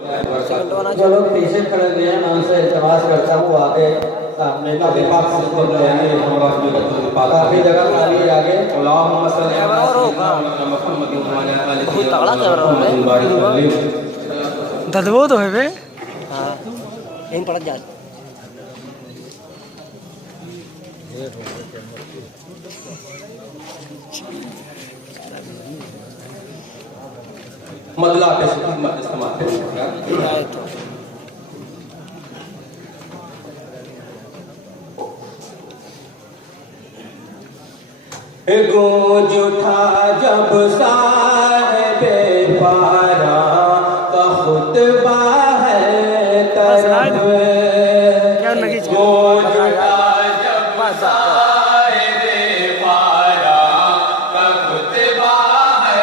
जो लोग पीछे खड़े हुए हैं मैं उनसे इल्तमास करता हूँ आगे सामने काफी जगह खाली है आगे। ददबो तो है बे। हाँ यहीं पड़ जा। मदला के इस्तेमाल गूंज उठा जब साहिबे पारा का खुतबा है तरफ गूंज उठा जब साहिबे पारा का खुतबा है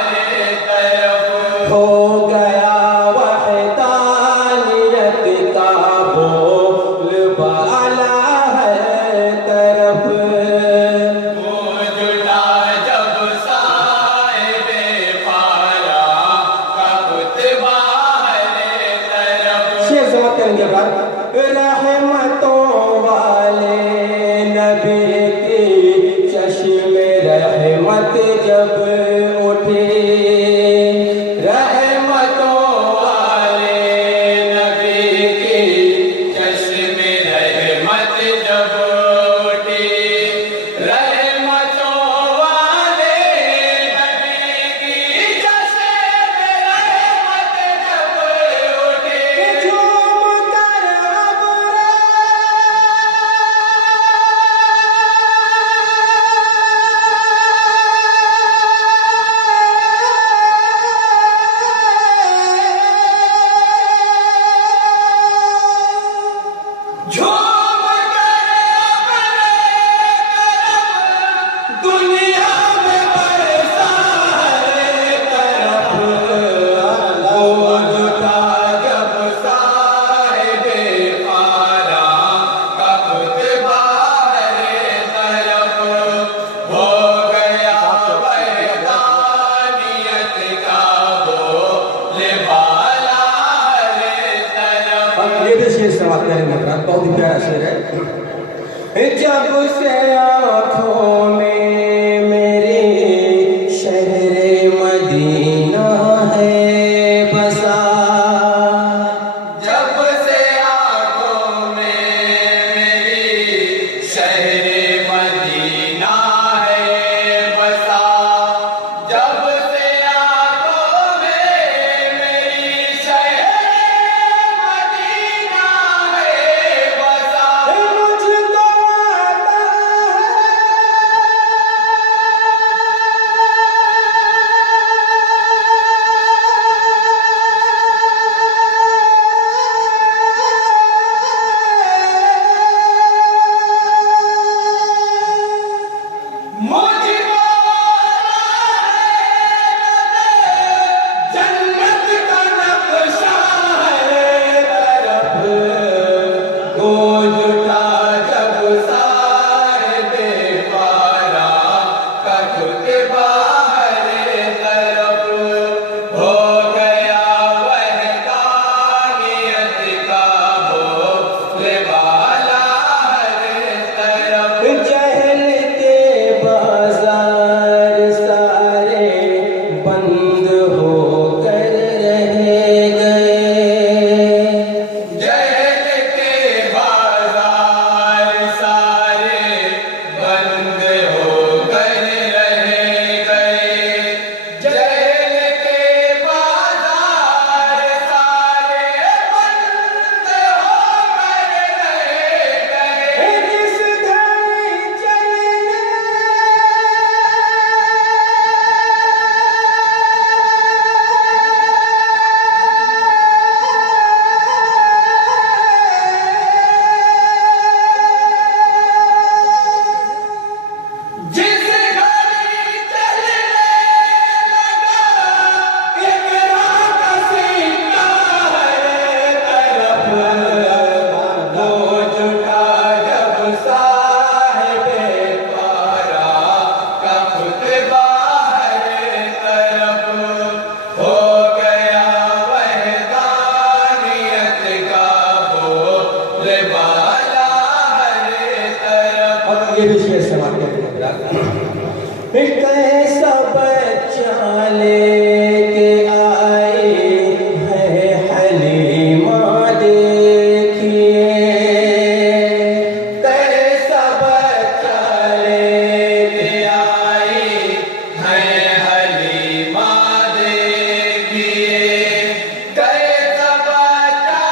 तरफ हो गया वहदानियत का बोलबाला है तरफ रहमतों वाले नबी की चश्मे रहमत जब उठे रहमतों वाले नबी की चश्मे रहमत जब उठे रहमतों वाले नबी की चश्मे रहमत जब उठे दुनिया में बरसा है तरफ गूंज उठा जब साहिबे पारा का खुतबा है तरफ हो गया वहदानियत का बोलबाला है तरफ। ये भी शेर समाप्त करेंगे, बहुत ही प्यारा शेर है। जब से आँखों में मेरी शहरे मदीना है बसा जब से आँखों में मेरी शहरे मदीना है बसा जब से आँखों में मेरी शहरे मदीना है बसा मुझको आता है समाप्त करेंगे। कैसा बच्चा लेके आई है हलीमा देखिए, कैसा बच्चा लेके आई है हलीमा देखिए, कैसा बच्चा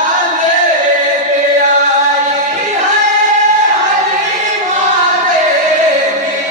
लेके आई है हलीमा देखिए।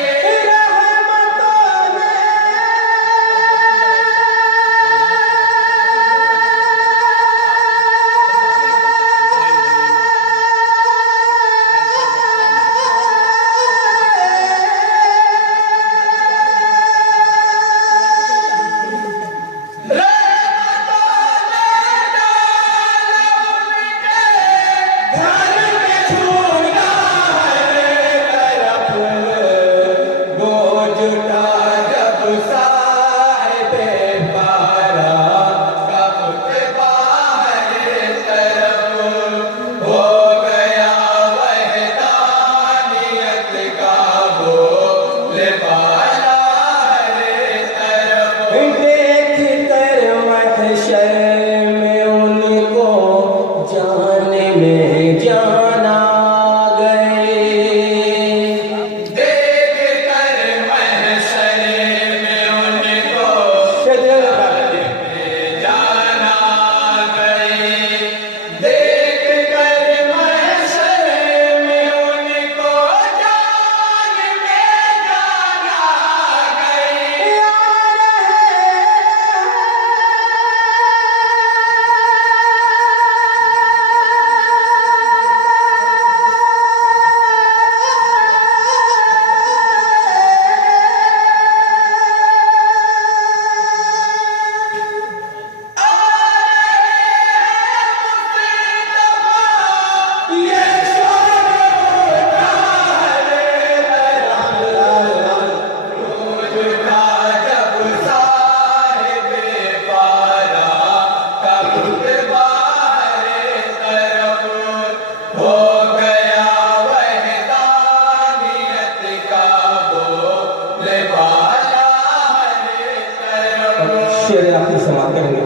शेर आपकी समाप्त करेंगे।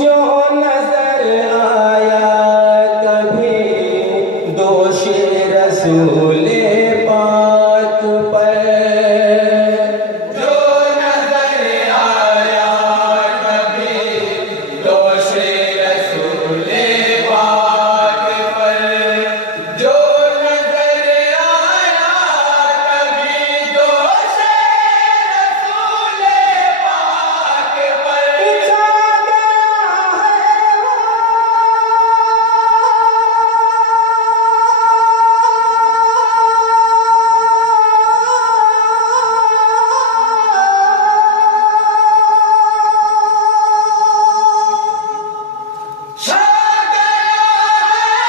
जो नजर आया कभी दोष रसूले पाक पर, जो नजर आया कभी दोष रसूले पाक पर, जो नजर आया कभी दोष रसूले पाक पर, छा गया है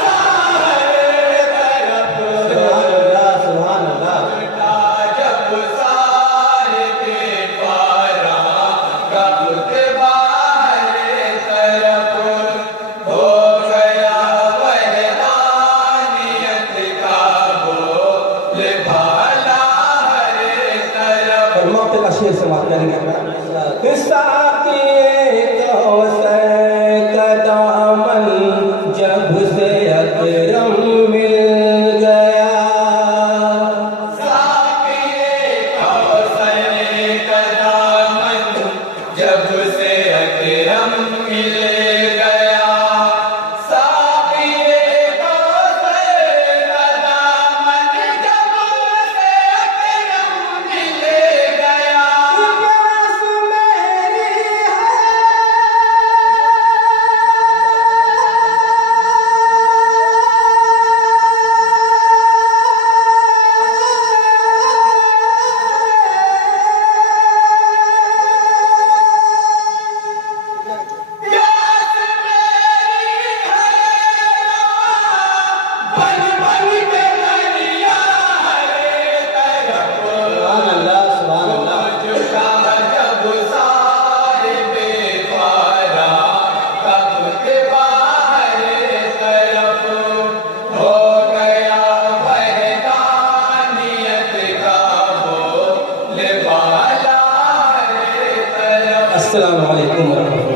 छा गया सुभान अल्लाह। जब साहिबे पारा कब्र बाहर तरफ हो गया वहदानियत का बोल भाला हर तरफ। और मौत का शेर समाप्त करेंगे। साथी कौसर का दामन जब से अकरम मिल गया, साक़िए कौसर का दामन जब से अकरम मिल गया, साक़िए कौसर का दामन जब से अकरम मिल गया। प्यास मेरी अस्सलाम वालेकुम।